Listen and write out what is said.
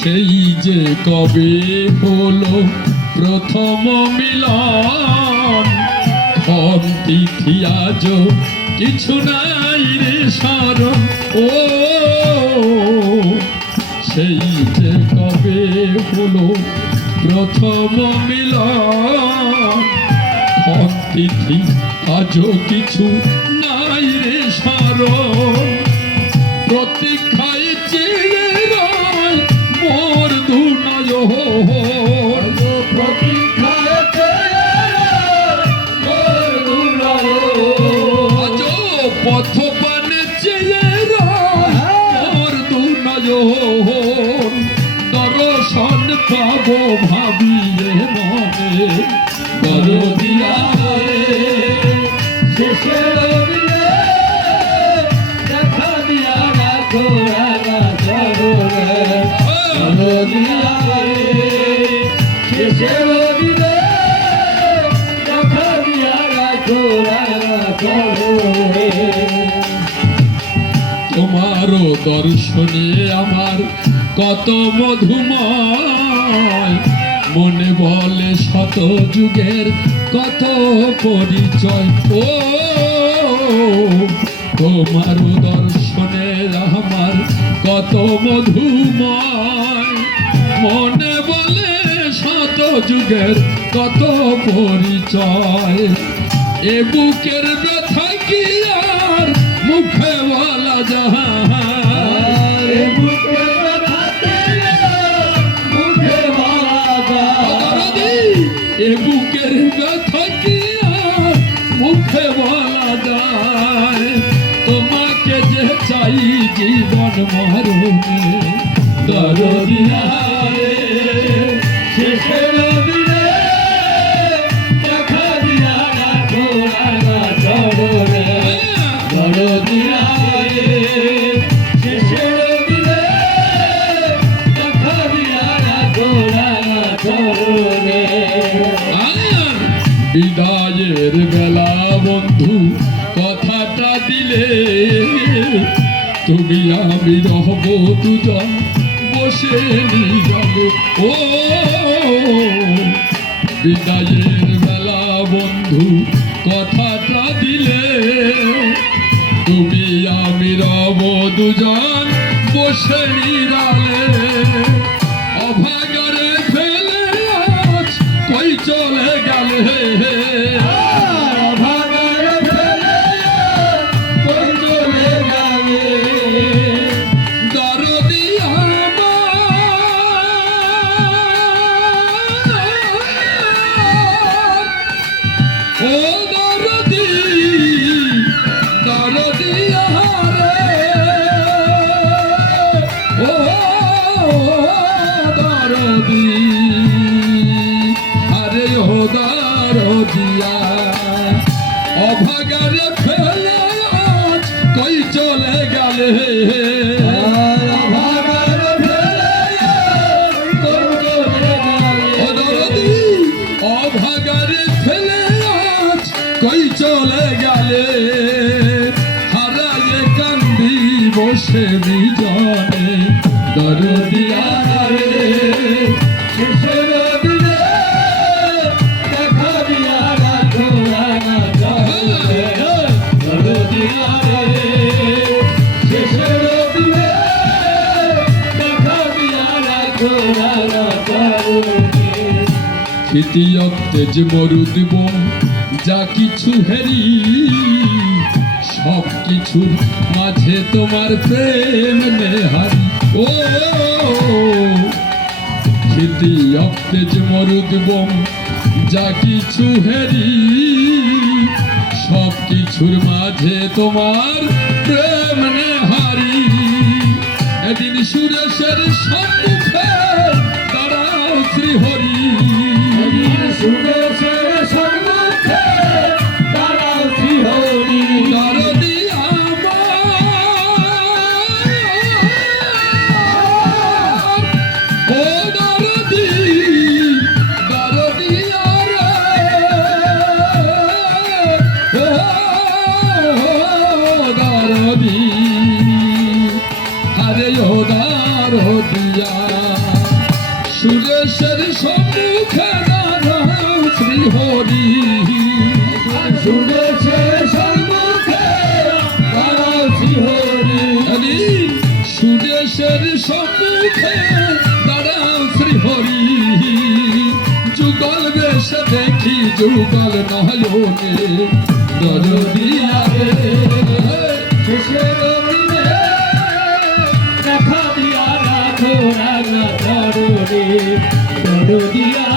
সেই যে কবে হলো প্রথম মিলন, ক্ষণ তিথি আজও কিছু নাই রে স্মরণ। ও সেই যে কবে হলো প্রথম মিলন, ক্ষণ তিথি আজও কিছু নাই রে স্মরণ। প্রতীক্ষায় চেয়ে রয় মোর দু নয়ন, প্রতীক্ষায় চেয়ে রয় মোর দু নয়ন। আজও পথ পানে চেয়ে রয় মোর দু নয়ন। দর্শন পাবো ভাবিয়ে মনে, দরদিয়া শেষের দিনে দেখা দিয়া রাখো রাঙা চরণে। দরদিয়া শেষের দিনে দেখা দিয়া রাখো রাঙা চরণে। তোমারও দর্শনে আমার কত মধুময়, মনে বলে শত যুগের কত পরিচয়। ও তোমারও দর্শনে আমার কত মধুময়, মনে বলে শত যুগের কত পরিচয়। এ বুকের ব্যথা কি আর মুখে বলা যায়, এ বুকের ব্যথা কি আর মুখে বলা যায়। এ বুকের ব্যথা কি আর মুখে বলা যায়। তোমাকে যে চাই জীবন মরণে, দরদিয়া শেষের দিনে দেখা দিয়া রাখো রাঙা চরণে। দরদিয়া শেষের দিনে দেখা দিয়া রাখো রাঙা চরণে। বিদায়ের বেলা বন্ধু কথাটা দিলে, তুমি আমি রহব দুজন বসে নিজালে। ও বিদায়ের বেলা বন্ধু কথাটা দিলে, তুমি আমি রব দুজন বসে নিরালে। অভাগারে ফেলে আজ কই চলে গেলে, ভাগার ফেলে কই চলে গেলে। দরদি আমার, ও দরদি দরদি রে, ও দরদি আরে ও দরদিয়া। অভাগারে ফেলে আজ কই চলে গেলে, ভাগার ফেলে কই চলে ও গেলে। দরদি অভাগারে ফেলে আজ কই চলে গেলে। হারায়ে কান্দি বসে বিজনে, দরদিয়া রে শেষের দিনে দেখা দিয়া রাখো রাঙা চরণে। দরদিয়া শেষের দিনে দেখা দিয়া রাখো রাঙা চরণে। তৃতীয়তে যে মরুদ বন যা কিছু হেরি, সব কিছুর মাঝে তোমার প্রেম নেহারি। ও তৃতীয়তে যে মরুদ বন যা কিছু হেরি, সব কিছুর মাঝে তোমার প্রেম নেহারি। এদিন সুরেশের সম্মুখে দাঁড়াও শ্রীহরি, সুরেশের সম্মুখে দাঁড়াও শ্রীহরি। দরদি আমার, ও দরদি দরদিয়া রে, ও দরদি আরে ও দরদিয়া। সম্মুখে দাঁড়াও শ্রী হরি সুদেশের সম্মুখে দাঁড়াও শ্রীহরি হরি সুদেশের সম্মুখে দাঁড়াও শ্রী হরি যুগল বেশে দেখি যুগল নয়নে দরদিয়া রে শেষের দিনে দেখা দিয়া রাখো রাঙা ধরণী দরদিয়া